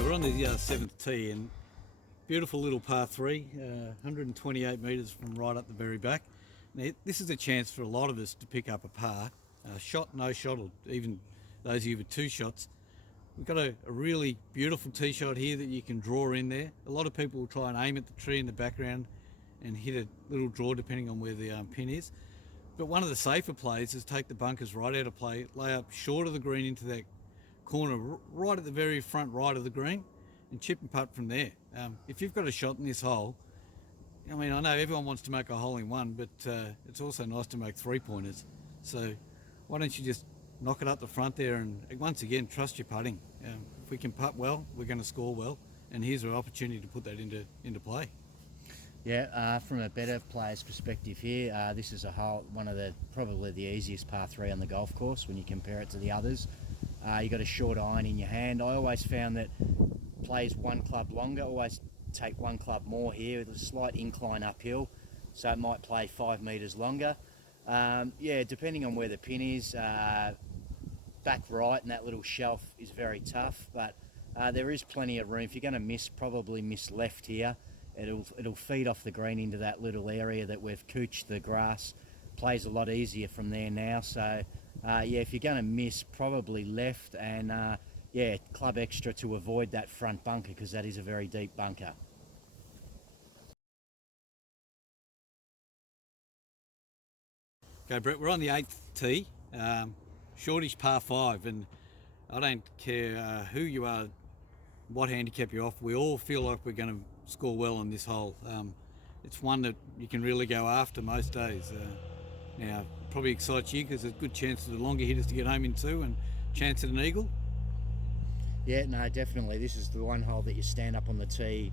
Okay, we're on the 7th tee, and beautiful little par 3, 128 metres from right up the very back. Now, this is a chance for a lot of us to pick up a par, shot, no shot, or even those of you with 2 shots. We've got a really beautiful tee shot here that you can draw in there. A lot of people will try and aim at the tree in the background and hit a little draw depending on where the pin is. But one of the safer plays is take the bunkers right out of play, lay up short of the green into that corner right at the very front right of the green, and chip and putt from there. If you've got a shot in this hole, I mean, I know everyone wants to make a hole in one, but it's also nice to make 3-pointers. So why don't you just knock it up the front there, and once again, trust your putting. If we can putt well, we're going to score well, and here's our opportunity to put that into play. Yeah, from a better player's perspective here, this is a hole, probably the easiest par 3 on the golf course when you compare it to the others. You got a short iron in your hand. I always found that plays one club longer, always take one club more here with a slight incline uphill, so it might play 5 metres longer. Yeah, depending on where the pin is, back right and that little shelf is very tough, but there is plenty of room. If you're going to miss, probably miss left here. It'll feed off the green into that little area that we've cooched the grass. Plays a lot easier from there now, so yeah, if you're going to miss, probably left, and yeah, club extra to avoid that front bunker, because that is a very deep bunker. Okay, Brett, we're on the 8th tee, shortish par 5, and I don't care who you are, what handicap you're off, we all feel like we're going to score well on this hole. It's one that you can really go after most days. Now, probably excites you because there's a good chance of the longer hitters to get home in 2 and chance at an eagle. Yeah, no, definitely. This is the one hole that you stand up on the tee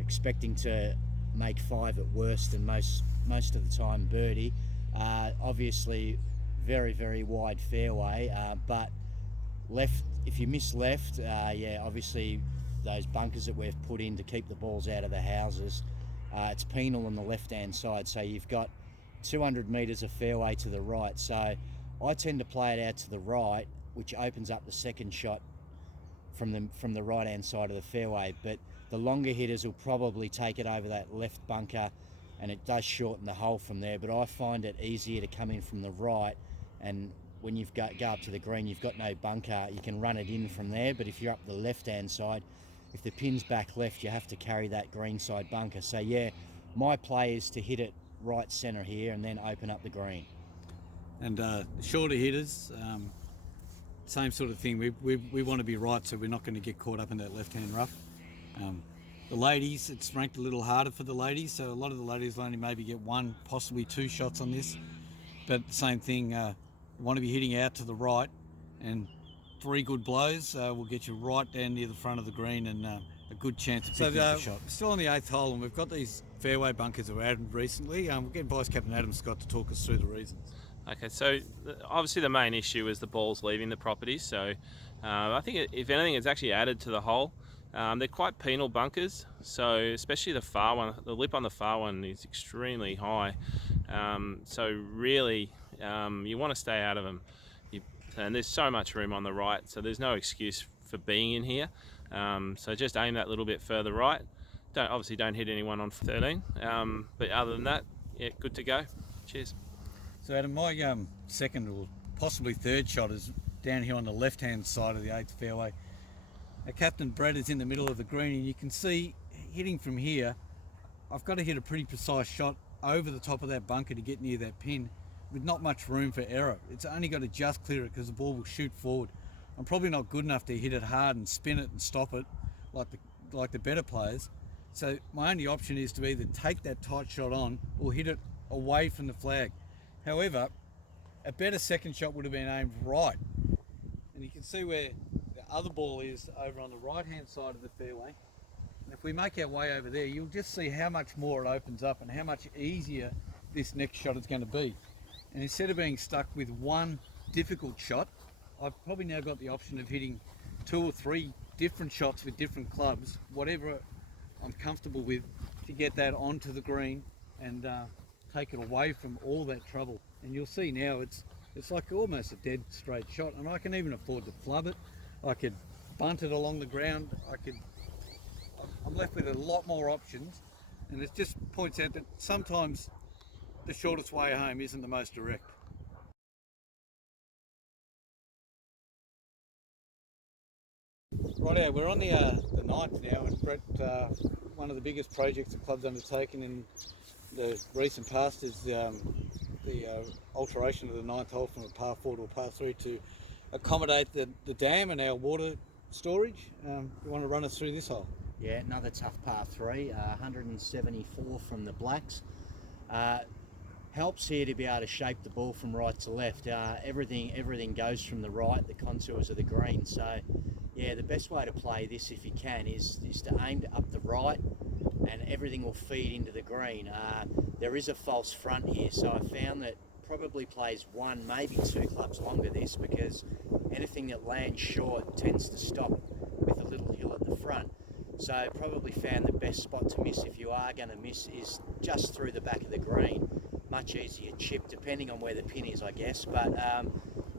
expecting to make 5 at worst, and most of the time birdie. Obviously, very, very wide fairway, but left. If you miss left, yeah, obviously those bunkers that we've put in to keep the balls out of the houses, it's penal on the left-hand side, so you've got 200 metres of fairway to the right. So I tend to play it out to the right, which opens up the second shot from the right-hand side of the fairway. But the longer hitters will probably take it over that left bunker, and it does shorten the hole from there. But I find it easier to come in from the right, and when you go up to the green, you've got no bunker, you can run it in from there. But if you're up the left-hand side, if the pin's back left, you have to carry that green side bunker. So yeah, my play is to hit it right centre here and then open up the green. And shorter hitters, same sort of thing. We want to be right, so we're not going to get caught up in that left-hand rough. The ladies, it's ranked a little harder for the ladies, so a lot of the ladies only maybe get 1, possibly 2 shots on this. But the same thing, you want to be hitting out to the right, and 3 good blows will get you right down near the front of the green, and a good chance of picking up the shot. Still on the 8th hole, and we've got these fairway bunkers that were added recently. We'll get Vice Captain Adam Scott to talk us through the reasons. Okay, so obviously the main issue is the balls leaving the property, so I think if anything it's actually added to the hole. They're quite penal bunkers, so especially the far one, the lip on the far one is extremely high, so really you want to stay out of them. And there's so much room on the right, so there's no excuse for being in here. So just aim that little bit further right. Obviously don't hit anyone on 13, but other than that, yeah, good to go. Cheers. So Adam, my second or possibly third shot is down here on the left-hand side of the 8th fairway. Our Captain Brett is in the middle of the green, and you can see hitting from here, I've got to hit a pretty precise shot over the top of that bunker to get near that pin with not much room for error. It's only got to just clear it because the ball will shoot forward. I'm probably not good enough to hit it hard and spin it and stop it like the better players. So my only option is to either take that tight shot on or hit it away from the flag. However, a better second shot would have been aimed right. And you can see where the other ball is over on the right-hand side of the fairway. And if we make our way over there, you'll just see how much more it opens up and how much easier this next shot is going to be. And instead of being stuck with one difficult shot, I've probably now got the option of hitting 2 or 3 different shots with different clubs, whatever I'm comfortable with, to get that onto the green and take it away from all that trouble. And you'll see now it's like almost a dead straight shot, and I can even afford to flub it. I could bunt it along the ground, I'm left with a lot more options, and it just points out that sometimes the shortest way home isn't the most direct. Rightio, we're on the 9th now, and Brett, one of the biggest projects the club's undertaken in the recent past is the alteration of the 9th hole from a par 4 to a par 3 to accommodate the dam and our water storage. You want to run us through this hole? Yeah, another tough par 3, 174 from the blacks. Helps here to be able to shape the ball from right to left. Everything goes from the right, the contours of the green. So yeah, the best way to play this, if you can, is to aim up the right, and everything will feed into the green. There is a false front here, so I found that probably plays 1, maybe 2 clubs longer this, because anything that lands short tends to stop with a little hill at the front. So probably found the best spot to miss, if you are going to miss, is just through the back of the green. Much easier chip, depending on where the pin is, I guess. But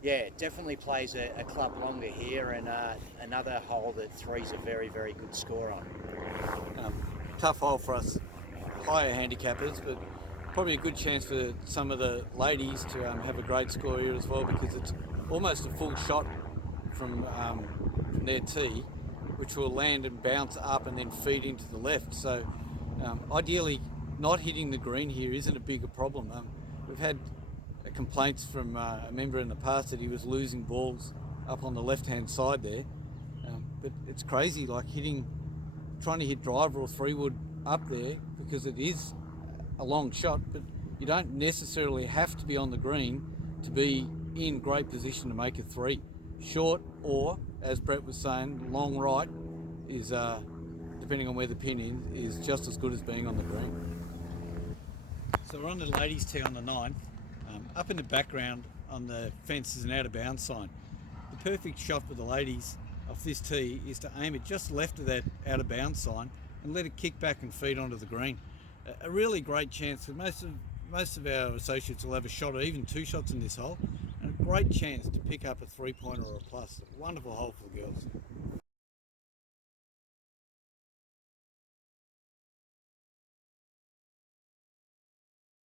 yeah, definitely plays a club longer here, and another hole that 3's a very, very good score on. Tough hole for us higher handicappers, but probably a good chance for some of the ladies to have a great score here as well, because it's almost a full shot from their tee, which will land and bounce up and then feed into the left. So ideally, not hitting the green here isn't a bigger problem. We've had complaints from a member in the past that he was losing balls up on the left-hand side there, but it's crazy, like trying to hit driver or 3-wood up there, because it is a long shot, but you don't necessarily have to be on the green to be in great position to make a 3. Short, or as Brett was saying, long right is, depending on where the pin is just as good as being on the green. So we're on the ladies' tee on the 9th. Up in the background on the fence is an out of bounds sign. The perfect shot for the ladies off this tee is to aim it just left of that out of bounds sign and let it kick back and feed onto the green. A really great chance, for most of our associates will have a shot or even 2 shots in this hole, and a great chance to pick up a 3-pointer or a plus. A wonderful hole for the girls.